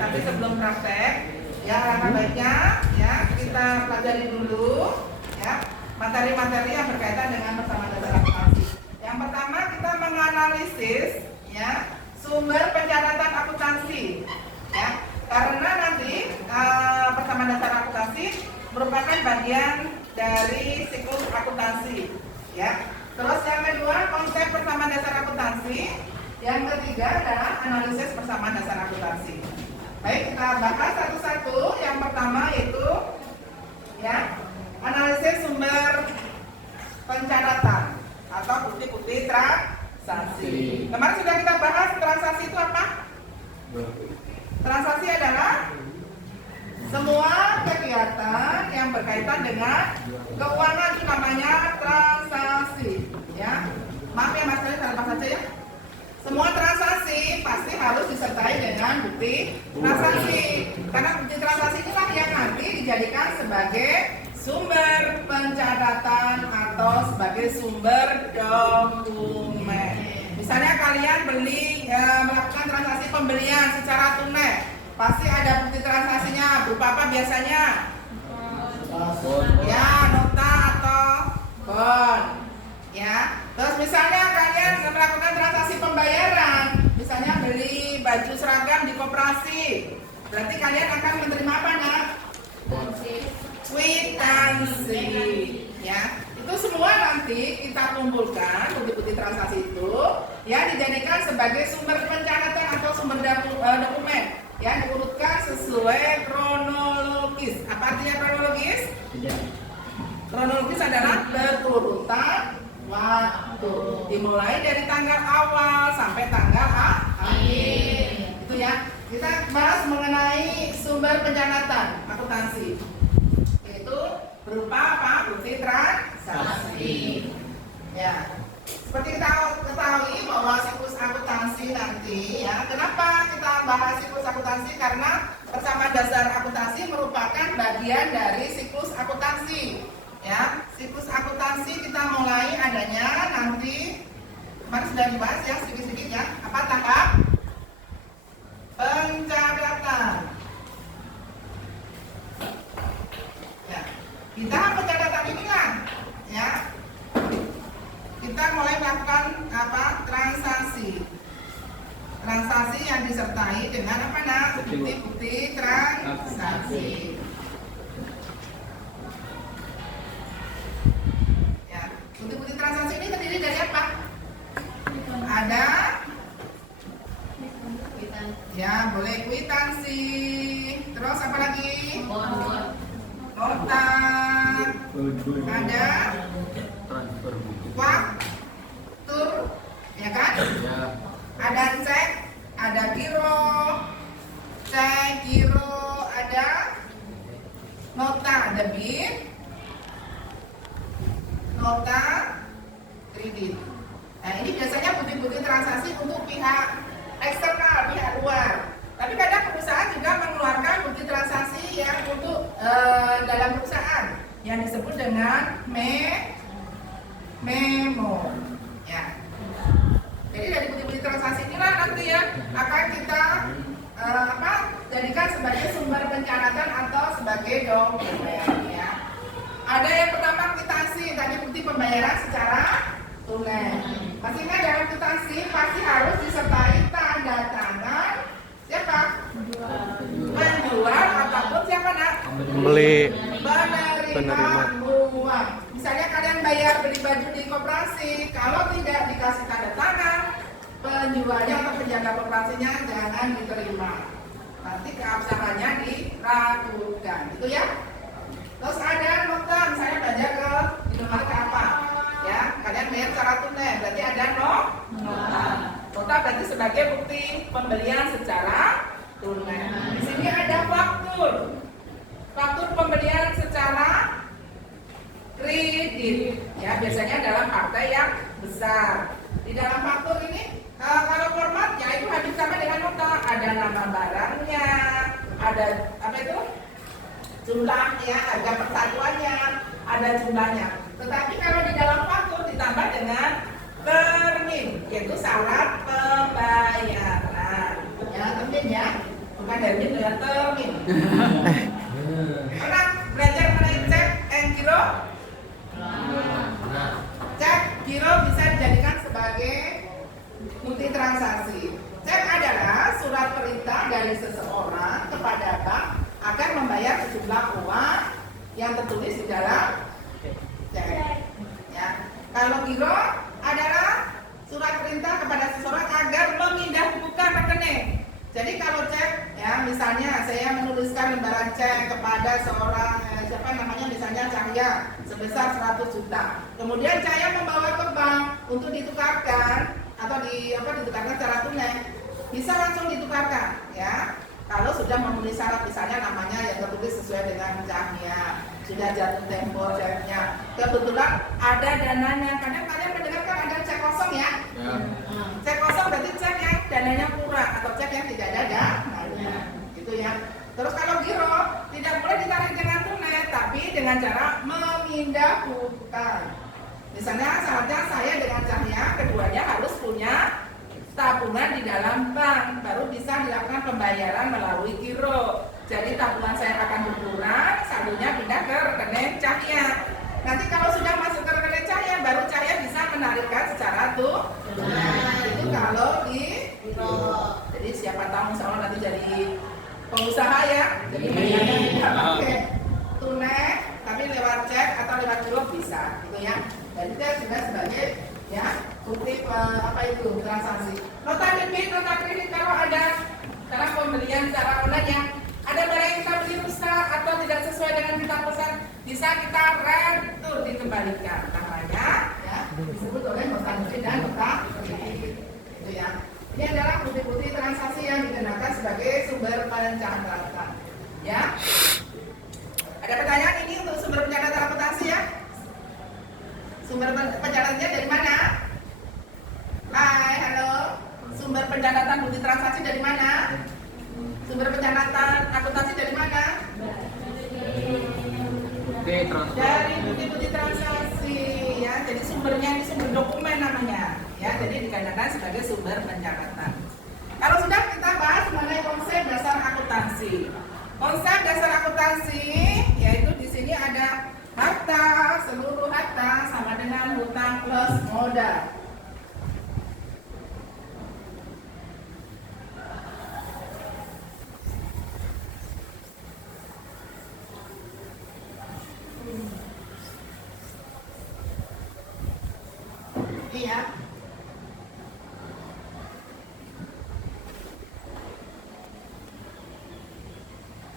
Tapi sebelum praktek, ya alangkah baiknya ya kita pelajari dulu ya materi-materi yang berkaitan dengan persamaan dasar akuntansi. Yang pertama kita menganalisis ya sumber pencatatan akuntansi ya, karena nanti persamaan dasar akuntansi merupakan bagian dari siklus akuntansi ya. Terus yang kedua konsep persamaan dasar akuntansi, yang ketiga adalah analisis persamaan dasar akuntansi. Baik, kita bahas satu-satu. Yang pertama yaitu ya analisis sumber pencatatan atau bukti-bukti transaksi. Kemarin sudah kita bahas transaksi itu apa? Transaksi adalah semua kegiatan yang berkaitan dengan keuangan, itu namanya transaksi ya. Maaf ya Mas, salah bahasa saja ya. Semua transaksi pasti harus disertai dengan bukti transaksi, karena bukti transaksi itulah yang nanti dijadikan sebagai sumber pencatatan atau sebagai sumber dokumen. Misalnya kalian melakukan transaksi pembelian secara tunai, pasti ada bukti transaksinya berupa apa biasanya? Ya, nota atau bond. Ya, terus misalnya kalian melakukan transaksi pembayaran, misalnya beli baju seragam di koperasi, berarti kalian akan menerima apa nak? Kwitansi. Ya, itu semua nanti kita kumpulkan bukti-bukti transaksi itu, ya dijadikan sebagai sumber pencatatan atau sumber dokumen, ya diurutkan sesuai kronologis. Apa artinya kronologis? Kronologis adalah berurutan waktu, dimulai dari tanggal awal sampai tanggal akhir. Itu ya. Kita bahas mengenai sumber pencatatan akuntansi. Itu berupa apa? Bukti transaksi. Ya. Seperti kita ketahui bahwa siklus akuntansi nanti ya. Kenapa kita bahas siklus akuntansi? Karena persamaan dasar akuntansi merupakan bagian dari siklus akuntansi. Ya, siklus akuntansi kita mulai adanya nanti kemarin sudah dibahas ya sedikit-sedikit ya. Apa tahap pencatatan? Ya, di tahap pencatatan inilah ya kita mulai melakukan apa? Transaksi. Transaksi yang disertai dengan apa nak? Bukti-bukti transaksi. Bukti-bukti transaksi ini terdiri dari apa? Ada ya, boleh kwitansi. Terus apa lagi? Nota. Ada faktur, ya kan? Ada cek, ada giro, cek, giro, ada nota debit, nota kredit. Nah ini biasanya bukti-bukti transaksi untuk pihak eksternal, pihak luar. Tapi kadang perusahaan juga mengeluarkan bukti transaksi yang untuk dalam perusahaan yang disebut dengan memo. Ya. Jadi dari bukti-bukti transaksi inilah nanti ya akan kita jadikan sebagai sumber pencatatan atau sebagai dokumen. Ya. Ada yang pertama kwitansi, tadi bukti pembayaran secara tunai. Pastinya dalam kwitansi pasti harus disertai tanda tangan siapa? Penjual ataupun siapa nak? Beli. Penerima uang. Misalnya kalian bayar beli baju di koperasi, kalau tidak dikasih tanda tangan penjualnya atau penjaga koperasinya jangan diterima. Nanti keabsahannya diragukan. Itu ya. Terus ada nota, misalnya belanja ke Indomaret ke apa? Ya, kalian bayar secara tunai, berarti ada nota. Nota berarti sebagai bukti pembelian secara tunai. Di sini ada faktur. Faktur pembelian secara kredit. Ya, biasanya dalam partai yang besar. Di dalam faktur ini, kalau formatnya itu hampir sama dengan nota. Ada nama barangnya, ada apa itu? Jumlahnya, harga persatuannya, ada jumlahnya. Tetapi kalau di dalam faktur ditambah dengan termin, yaitu syarat pembayaran. Ya, termin ya. bukan termin dengan termin. Pernah belajar mengenai cek and giro? Cek giro bisa dijadikan sebagai multi transaksi. Cek adalah surat perintah dari seseorang kepada bank agar membayar sejumlah uang yang tertulis di dalam cek. Ya. Kalau giro adalah surat perintah kepada seseorang agar memindahkan rekening. Jadi kalau cek, ya misalnya saya menuliskan lembaran cek kepada seorang siapa namanya misalnya Cahya sebesar 100 juta. Kemudian Cahya membawa ke bank untuk ditukarkan atau ditukarkan secara tunai. Bisa langsung ditukarkan, ya. Kalau sudah memenuhi syarat misalnya namanya yang tertulis sesuai dengan Cahya, sudah jatuh tempo ceknya, kebetulan ada dananya. Kadang kalian mendengarkan ada cek kosong ya. Cek kosong berarti cek yang dananya kurang atau cek yang tidak ada dananya, gitu ya. Terus kalau giro tidak boleh ditarik dengan tunai, tapi dengan cara memindahkan. Misalnya syaratnya saya dengan Cahya keduanya harus punya tabungan di dalam bank, baru bisa dilakukan pembayaran melalui giro. Jadi tabungan saya akan berkurang, saldonya pindah ke rekening Cahya. Nanti kalau sudah masuk ke rekening Cahya, baru Cahya bisa menarikkan secara tunai. Itu kalau di giro. Jadi siapa tahu insya Allah nanti jadi pengusaha ya. Jadi tidak pakai tunai, tapi lewat cek atau lewat giro bisa, gitu ya. Dan itu juga sebagai ya bukti transaksi. Nota kredit kalau ada dalam pembelian secara online yang ada barang yang kita beli rusak atau tidak sesuai dengan kita pesan, bisa kita retur dikembalikan. Namanya ya disebut oleh nota kredit dan nota kredit. Itu ya. Ini adalah bukti-bukti transaksi yang digunakan sebagai sumber pencatatan. Ya. Ada pertanyaan ini untuk sumber pencatatan akuntansi ya? Sumber pencatatannya dari mana? Hai, halo. Sumber pencatatan bukti transaksi dari mana? Sumber pencatatan akuntansi dari mana? Dari bukti-bukti transaksi ya. Jadi sumbernya ini sumber dokumen namanya ya. Jadi dikatakan sebagai sumber pencatatan. Kalau sudah kita bahas mengenai konsep dasar akuntansi. Konsep dasar akuntansi yaitu di sini ada harta, seluruh harta sama dengan hutang plus modal. Iya.